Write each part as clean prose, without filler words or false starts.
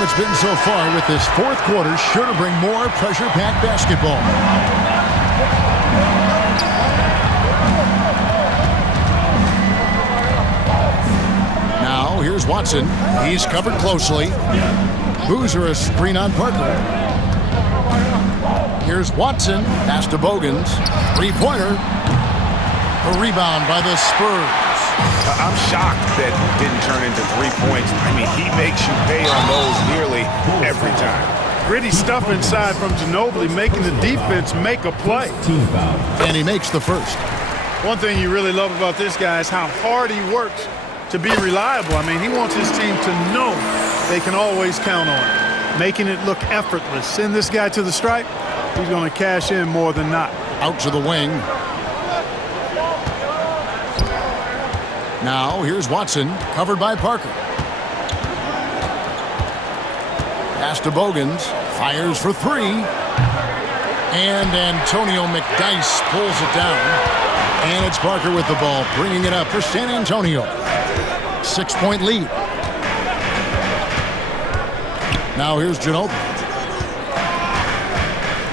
game it's been so far with this fourth quarter sure to bring more pressure-packed basketball. Now here's Watson. He's covered closely. Boozer a screen on Parker. Here's Watson. Pass to Bogans. Three-pointer. A rebound by the Spurs. I'm shocked that didn't turn into 3 points. I mean, he makes you pay on those nearly every time. Gritty stuff inside from Ginobili, making the defense make a play. And he makes the first. One thing you really love about this guy is how hard he works to be reliable. I mean, he wants his team to know they can always count on it, making it look effortless. Send this guy to the stripe, he's going to cash in more than not. Out to the wing. Now here's Watson, covered by Parker. Pass to Bogans, fires for three. And Antonio McDyess pulls it down. And it's Parker with the ball, bringing it up for San Antonio. 6-point lead. Now here's Ginobili.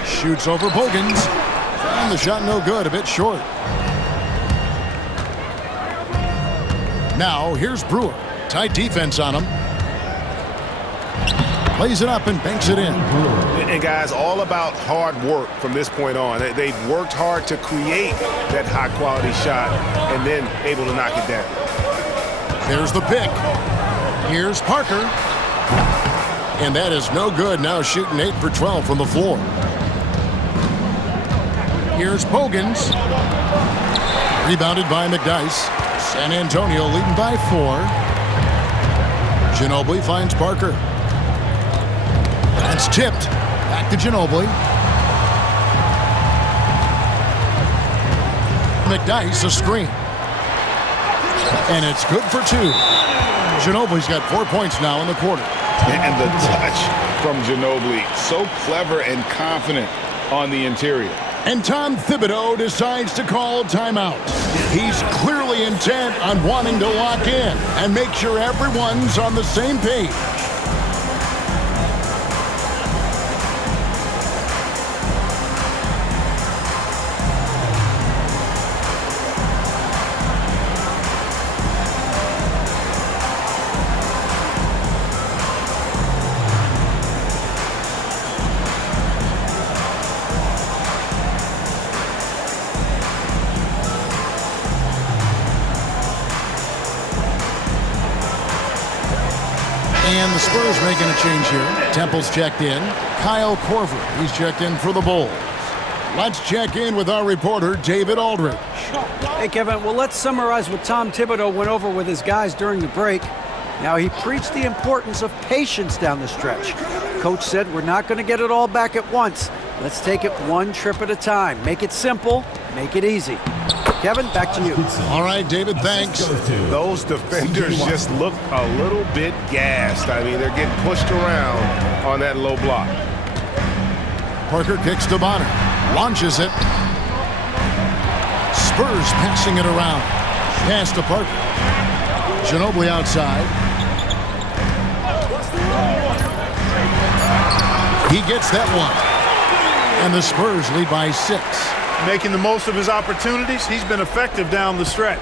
Shoots over Bogans. And the shot no good, a bit short. Now here's Brewer. Tight defense on him. Plays it up and banks it in. And guys, all about hard work from this point on. They've worked hard to create that high-quality shot and then able to knock it down. There's the pick. Here's Parker. And that is no good. Now shooting 8 for 12 from the floor. Here's Bogans. Rebounded by McDyess. San Antonio leading by 4. Ginobili finds Parker. That's tipped. Back to Ginobili. McDyess a screen. And it's good for 2. Ginobili's got 4 points now in the quarter. And the touch from Ginobili, so clever and confident on the interior. And Tom Thibodeau decides to call timeout. He's clearly intent on wanting to lock in and make sure everyone's on the same page. And the Spurs making a change here. Temple's checked in. Kyle Korver, he's checked in for the Bulls. Let's check in with our reporter, David Aldridge. Hey, Kevin. Well, let's summarize what Tom Thibodeau went over with his guys during the break. Now, he preached the importance of patience down the stretch. Coach said we're not going to get it all back at once. Let's take it one trip at a time. Make it simple, make it easy. Kevin, back to you. All right, David, thanks. Those defenders just look a little bit gassed. I mean, they're getting pushed around on that low block. Parker kicks to Bonner. Launches it. Spurs passing it around. Pass to Parker. Ginobili outside. He gets that one. And the Spurs lead by 6. Making the most of his opportunities, he's been effective down the stretch.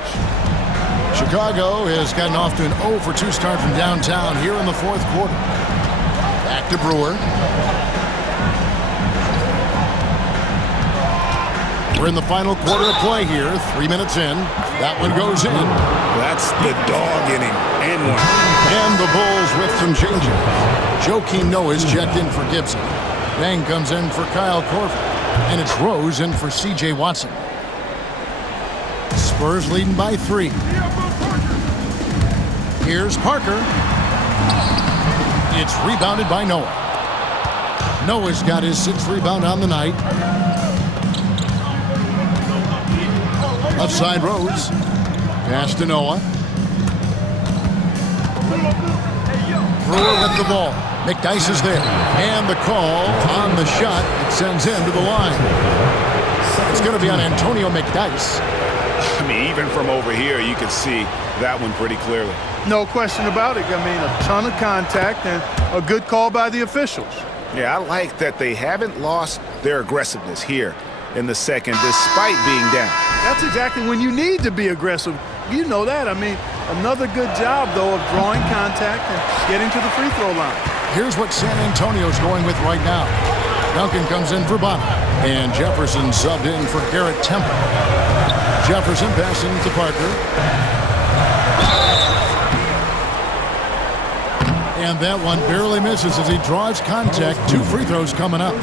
Chicago has gotten off to an 0 for 2 start from downtown here in the fourth quarter. Back to Brewer. We're in the final quarter of play here. 3 minutes in. That one goes in. That's the dog inning and one. And the Bulls with some changes. Joakim Noah's checked in for Gibson. Bang comes in for Kyle Korver. And it's Rose in for C.J. Watson. Spurs leading by 3. Here's Parker. It's rebounded by Noah. Noah's got his 6th rebound on the night. Left side Rose. Pass to Noah. Brewer with the ball. McDyess is there. And the call on the shot. It sends him to the line. It's going to be on Antonio McDyess. I mean, even from over here, you can see that one pretty clearly. No question about it. I mean, a ton of contact and a good call by the officials. Yeah, I like that they haven't lost their aggressiveness here in the second, despite being down. That's exactly when you need to be aggressive. You know that. I mean, another good job, though, of drawing contact and getting to the free throw line. Here's what San Antonio's going with right now. Duncan comes in for Bonner, and Jefferson subbed in for Garrett Temple. Jefferson passing to Parker. And that one barely misses as he draws contact. 2 free throws coming up.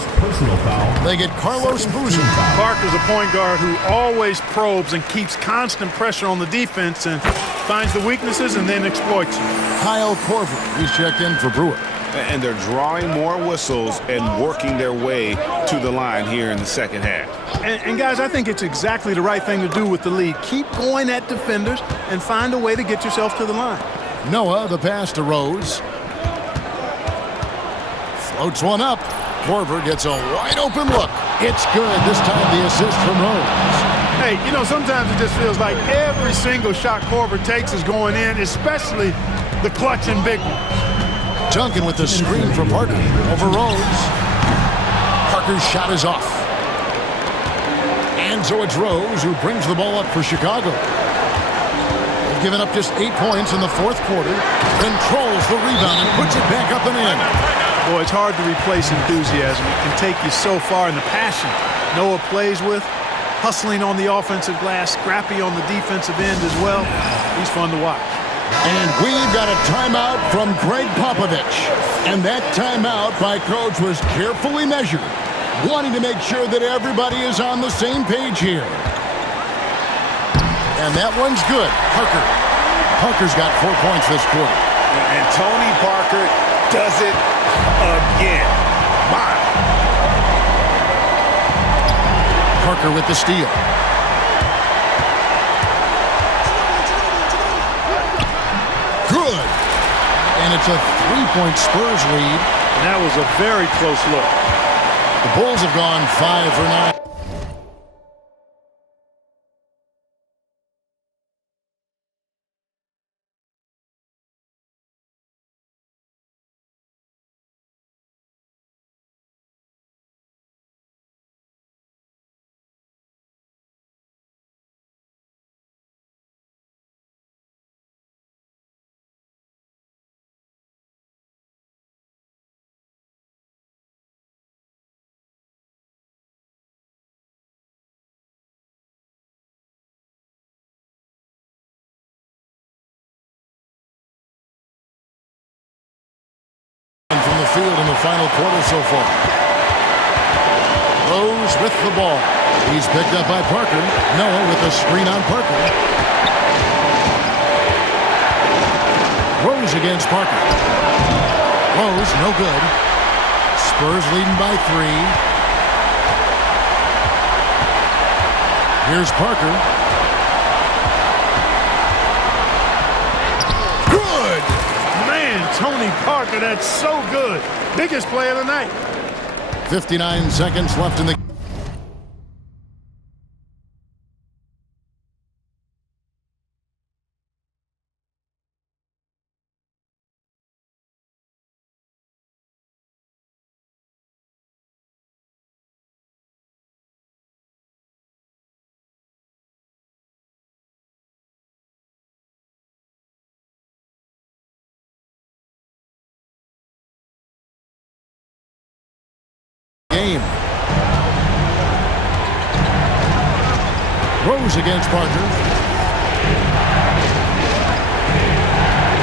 They get Carlos Boozer. Parker's a point guard who always probes and keeps constant pressure on the defense and finds the weaknesses and then exploits them. Kyle Korver, he's checked in for Brewer. And they're drawing more whistles and working their way to the line here in the second half. And guys, I think it's exactly the right thing to do with the lead. Keep going at defenders and find a way to get yourself to the line. Noah, the pass to Rose. Floats one up. Korver gets a wide open look. It's good. This time the assist from Rose. Hey, you know, sometimes it just feels like every single shot Korver takes is going in, especially the clutch and big ones. Duncan with the screen for Parker. Over Rose. Parker's shot is off. And so it's Rose who brings the ball up for Chicago. They've given up just 8 points in the fourth quarter. Controls the rebound and puts it back up and in. Boy, it's hard to replace enthusiasm. It can take you so far in the passion Noah plays with. Hustling on the offensive glass, scrappy on the defensive end as well. He's fun to watch. And we've got a timeout from Greg Popovich. And that timeout by Coach was carefully measured, wanting to make sure that everybody is on the same page here. And that one's good. Parker's got 4 points this quarter. And Tony Parker does it again. My. Parker with the steal. Good. And it's a 3-point Spurs lead. And that was a very close look. The Bulls have gone 5 for 9. From the field in the final quarter so far. Rose with the ball. He's picked up by Parker. Noah with the screen on Parker. Rose against Parker. Rose, no good. Spurs leading by 3. Here's Parker. Tony Parker, that's so good. Biggest play of the night. 59 seconds left in the game. Rose against Parker.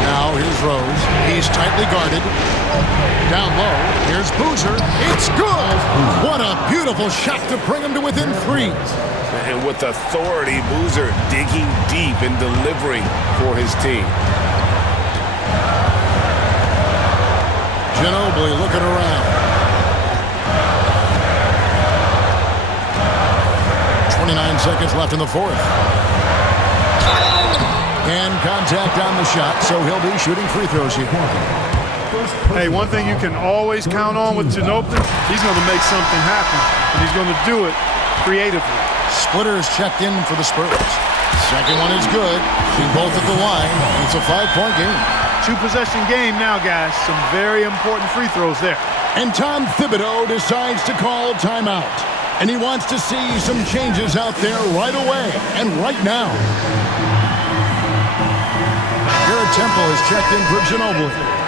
Now here's Rose. He's tightly guarded. Down low. Here's Boozer. It's good. What a beautiful shot to bring him to within 3. And with authority, Boozer digging deep and delivering for his team. Ginobili looking around. 29 seconds left in the fourth. And contact on the shot, so he'll be shooting free throws here. Hey, one thing you can always count on with Ginobili, he's going to make something happen, and he's going to do it creatively. Splitter is checked in for the Spurs. Second one is good. See both at the line. It's a 5-point game. 2-possession game now, guys. Some very important free throws there. And Tom Thibodeau decides to call timeout. And he wants to see some changes out there right away and right now. Garrett Temple has checked in for Ginobili.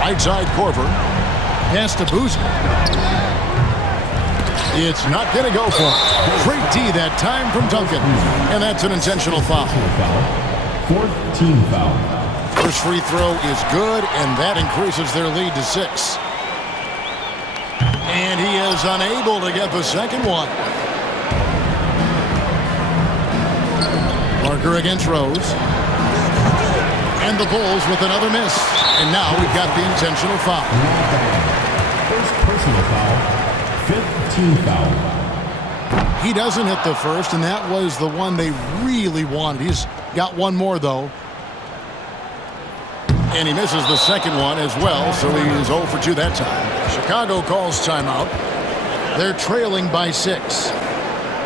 Right side Korver. Pass to Boozer. It's not going to go for him. Great D that time from Duncan. And that's an intentional foul. Fourth team foul. First free throw is good, and that increases their lead to 6. And he is unable to get the second one. Parker against Rose. And the Bulls with another miss. And now we've got the intentional foul. First personal foul. Fifth team foul. He doesn't hit the first, and that was the one they really wanted. He's got one more, though. And he misses the second one as well, so he is 0 for 2 that time. Chicago calls timeout. They're trailing by 6.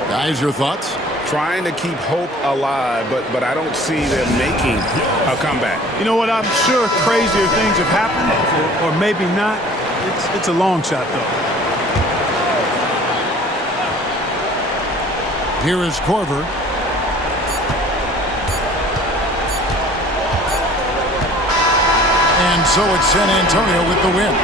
Guys, your thoughts? Trying to keep hope alive, but I don't see them making a comeback. You know what? I'm sure crazier things have happened, or maybe not. It's a long shot, though. Here is Korver. And so it's San Antonio with the win.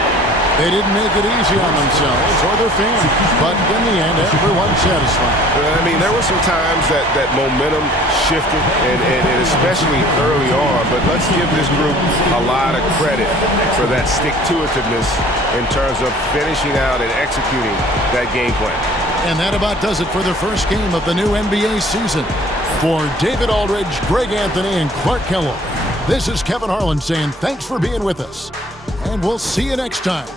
They didn't make it easy on themselves or their fans, but in the end, everyone's satisfied. I mean, there were some times that momentum shifted, and especially early on, but let's give this group a lot of credit for that stick-to-itiveness in terms of finishing out and executing that game plan. And that about does it for the first game of the new NBA season. For David Aldridge, Greg Anthony, and Clark Kellogg, this is Kevin Harlan saying thanks for being with us, and we'll see you next time.